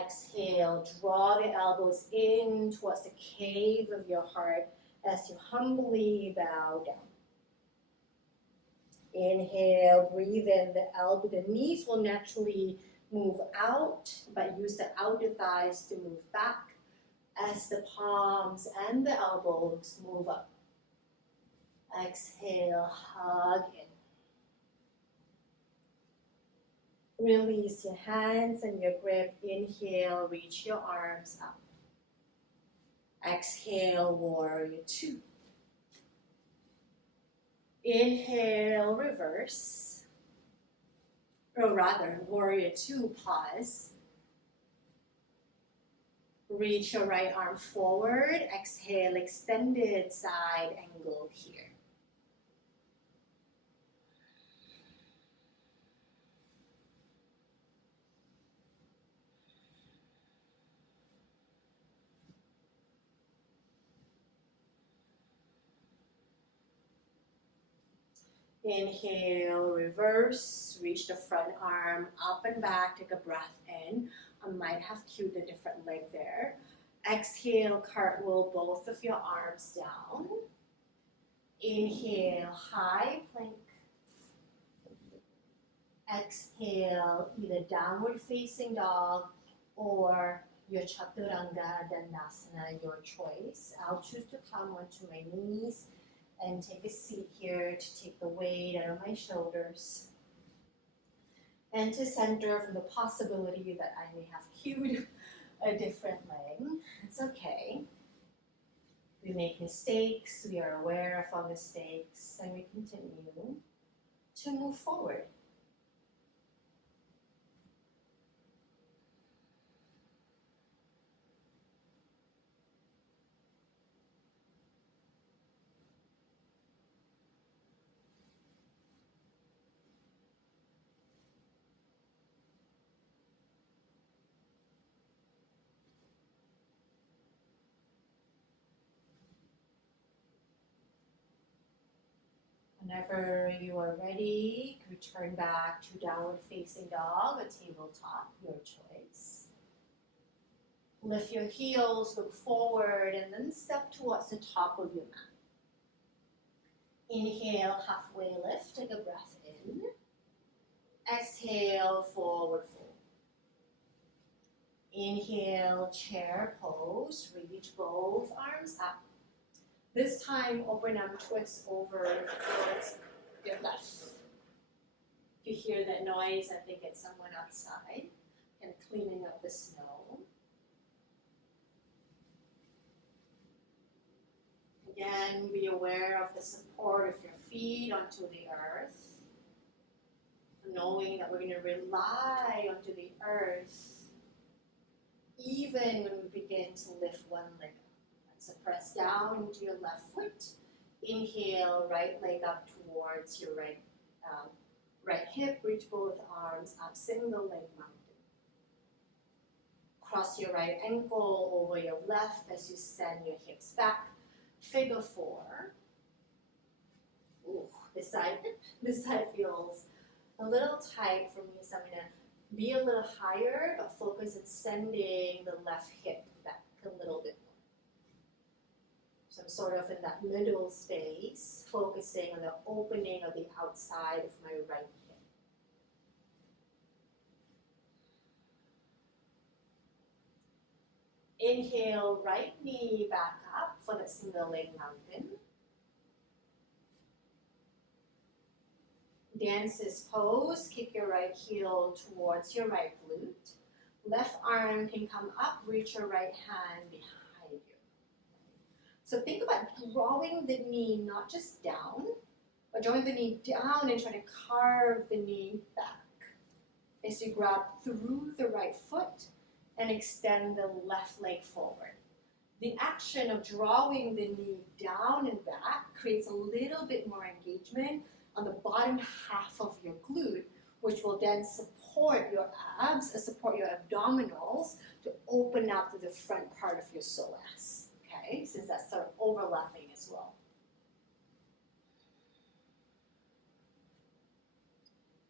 Exhale, draw the elbows in towards the cave of your heart as you humbly bow down. Inhale, breathe in, the knees will naturally move out, but use the outer thighs to move back as the palms and the elbows move up. Exhale, hug in. Release your hands and your grip. Inhale, reach your arms up. Exhale, warrior two. Inhale, reverse. Or rather, warrior two, pause. Reach your right arm forward. Exhale, extended side angle here. Inhale, reverse, reach the front arm up and back, take a breath in. I might have cued a different leg there. Exhale, cartwheel both of your arms down. Inhale, high plank. Exhale, either downward facing dog or your chaturanga dandasana, your choice. I'll choose to come onto my knees and take a seat here to take the weight out of my shoulders. And to center from the possibility that I may have cued a different leg. It's okay. We make mistakes, we are aware of our mistakes, and we continue to move forward. Whenever you are ready, return back to downward facing dog, a tabletop, your choice. Lift your heels, look forward, and then step towards the top of your mat. Inhale, halfway lift, take a breath in. Exhale, forward fold. Inhale, chair pose, reach both arms up. This time, open arm twist over towards your left. If you hear that noise, I think it's someone outside and cleaning up the snow. Again, be aware of the support of your feet onto the earth, knowing that we're going to rely onto the earth even when we begin to lift one leg up. So press down into your left foot. Inhale, right leg up towards your right hip. Reach both arms up, single leg mountain. Cross your right ankle over your left as you send your hips back. Figure four. Ooh, this side feels a little tight for me, so I'm going to be a little higher, but focus on sending the left hip back a little bit more. So I'm sort of in that middle space, focusing on the opening of the outside of my right hip. Inhale, right knee back up for the single leg mountain. Dancer's pose, kick your right heel towards your right glute. Left arm can come up, reach your right hand behind you. So think about drawing the knee not just down, but drawing the knee down and trying to carve the knee back as you grab through the right foot and extend the left leg forward. The action of drawing the knee down and back creates a little bit more engagement on the bottom half of your glute, which will then support your abs, support your abdominals to open up to the front part of your psoas, okay? Since that's sort of overlapping as well.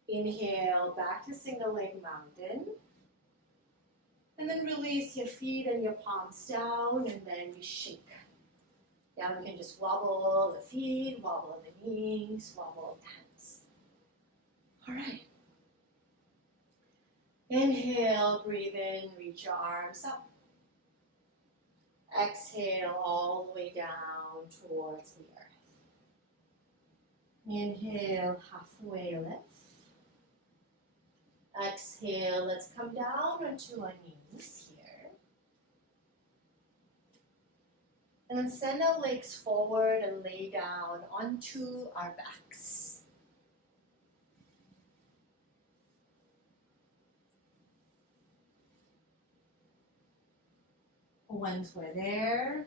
Inhale, back to single leg mountain. And then release your feet and your palms down, and then we shake. Now we can just wobble the feet, wobble the knees, wobble the hands. All right. Inhale, breathe in, reach your arms up. Exhale all the way down towards the earth. Inhale, halfway lift. Exhale, let's come down onto our knees here. And then send our legs forward and lay down onto our backs. Once we're there,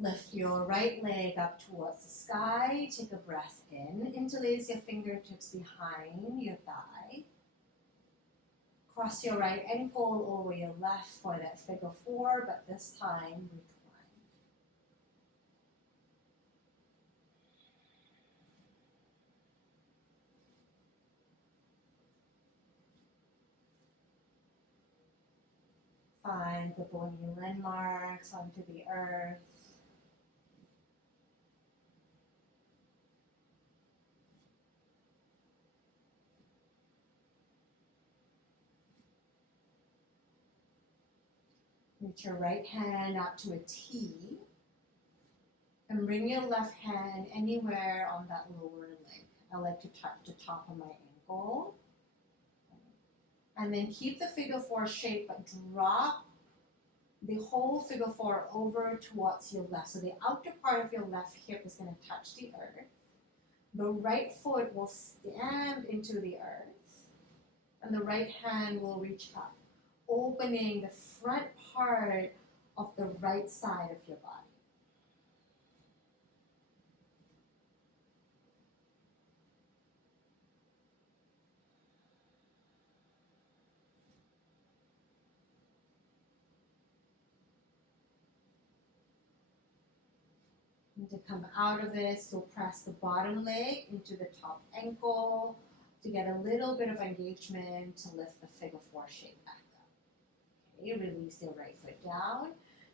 lift your right leg up towards the sky. Take a breath in. Interlace your fingertips behind your thigh. Cross your right ankle over your left for that figure four, but this time recline. Find the bony landmarks onto the earth. Reach your right hand out to a T and bring your left hand anywhere on that lower leg. I like to touch the top of my ankle. And then keep the figure four shape, but drop the whole figure four over towards your left. So the outer part of your left hip is going to touch the earth. The right foot will stamp into the earth, and the right hand will reach up, opening the front part of the right side of your body. And to come out of this, you'll press the bottom leg into the top ankle to get a little bit of engagement to lift the figure four shape back up. Okay, release your right foot down.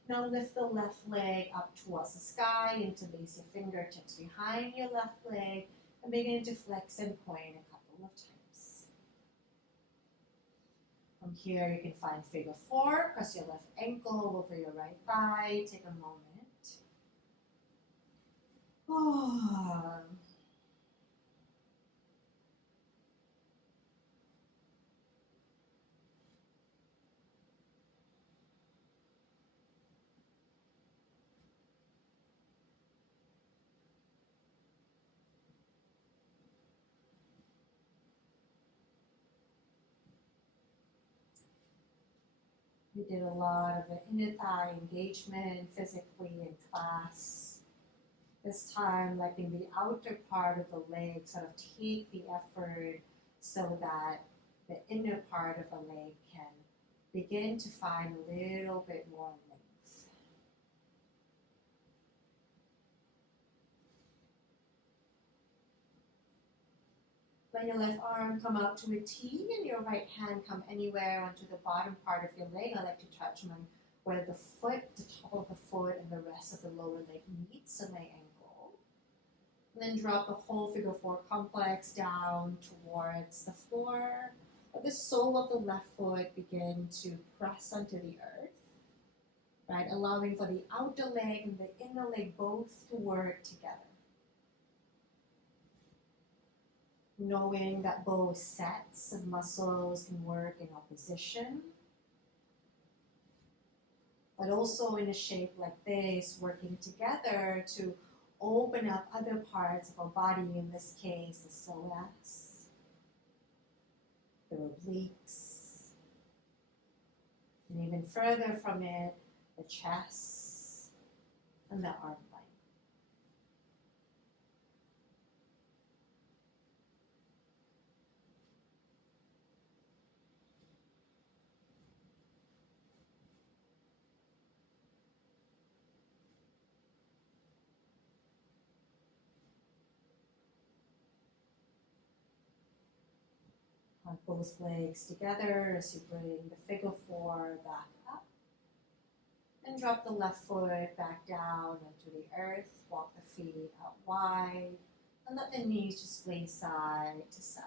Now lift the left leg up towards the sky, interlace your fingertips behind your left leg, and begin to flex and point a couple of times. From here, you can find figure 4. Cross your left ankle over your right thigh. Take a moment. We did a lot of inner thigh engagement physically in class. This time, letting the outer part of the leg sort of take the effort so that the inner part of the leg can begin to find a little bit more length. Let your left arm come out to a T and your right hand come anywhere onto the bottom part of your leg. I like to touch where the foot, the top of the foot, and the rest of the lower leg meets, so my ankle. And then drop the whole figure 4 complex down towards the floor. Let the sole of the left foot begin to press onto the earth, right? Allowing for the outer leg and the inner leg both to work together. Knowing that both sets of muscles can work in opposition, but also in a shape like this, working together to open up other parts of our body, in this case, the psoas, the obliques, and even further from it, the chest and the arm line. Both legs together as you bring the figure 4 back up. And drop the left foot back down onto the earth. Walk the feet out wide. And let the knees just sway side to side.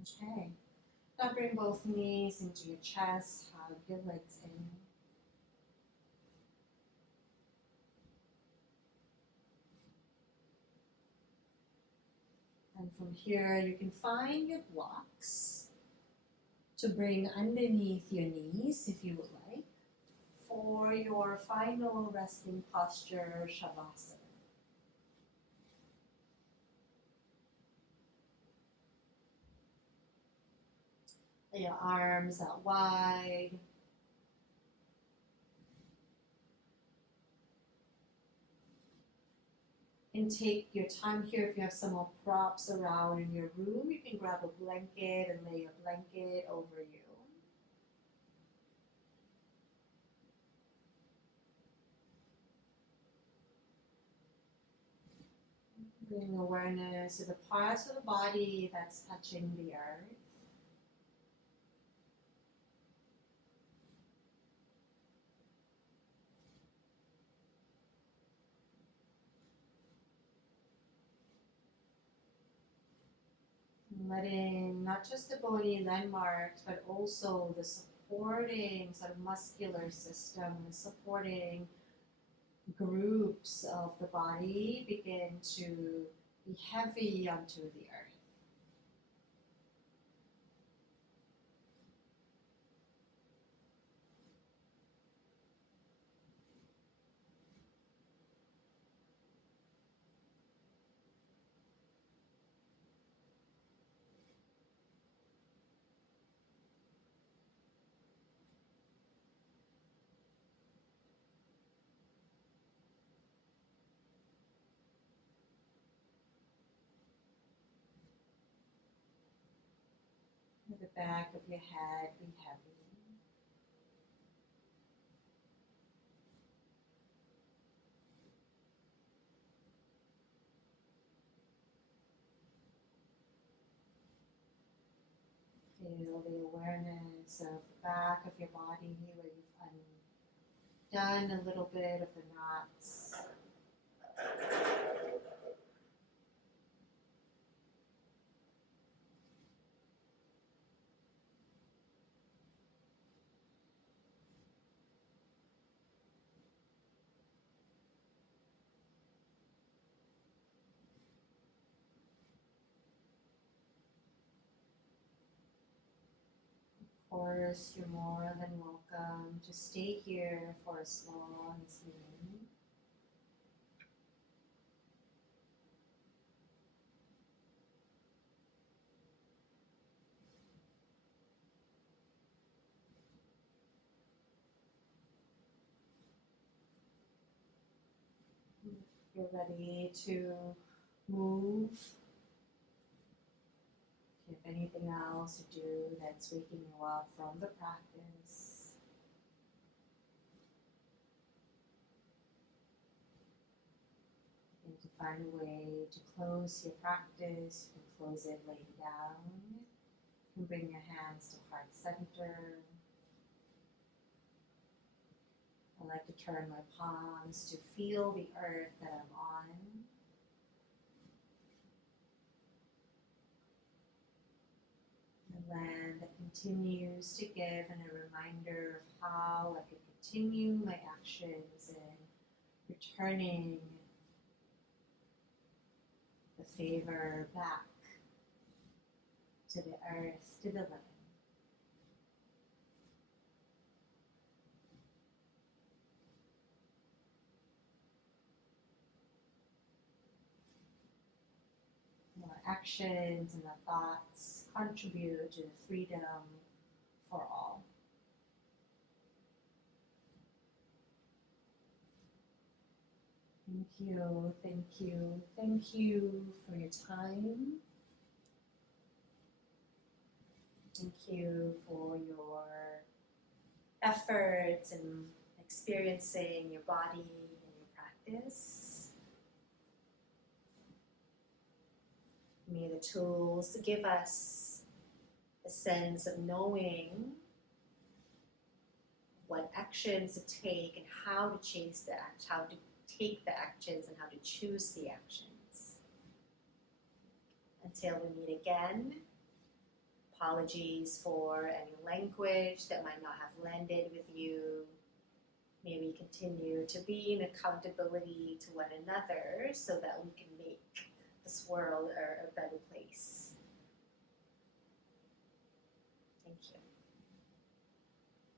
Okay. Now bring both knees into your chest. Hug your legs in. And from here, you can find your blocks to bring underneath your knees, if you would like, for your final resting posture, Shavasana. Lay your arms out wide. And take your time here. If you have some more props around in your room, you can grab a blanket and lay a blanket over you. Bring awareness to the parts of the body that's touching the earth. Letting not just the bony landmarks, but also the supporting sort of muscular system, the supporting groups of the body begin to be heavy onto the earth. The back of your head be heavy. Feel the awareness of the back of your body where you've done a little bit of the knots. Of course, you're more than welcome to stay here for as long as you need. If you're ready to move, if you have anything else to do that's waking you up from the practice, and to find a way to close your practice, you can close it laying down. You can bring your hands to heart center. I like to turn my palms to feel the earth that I'm on. The land that continues to give and a reminder of how I can continue my actions and returning the favor back to the earth, to the land. Our actions and our thoughts contribute to the freedom for all. Thank you, thank you, thank you for your time. Thank you for your efforts in experiencing your body and your practice. May the tools give us a sense of knowing what actions to take and how to chase the act, how to take the actions and how to choose the actions. Until we meet again, apologies for any language that might not have landed with you. May we continue to be in accountability to one another so that we can make this world a better place.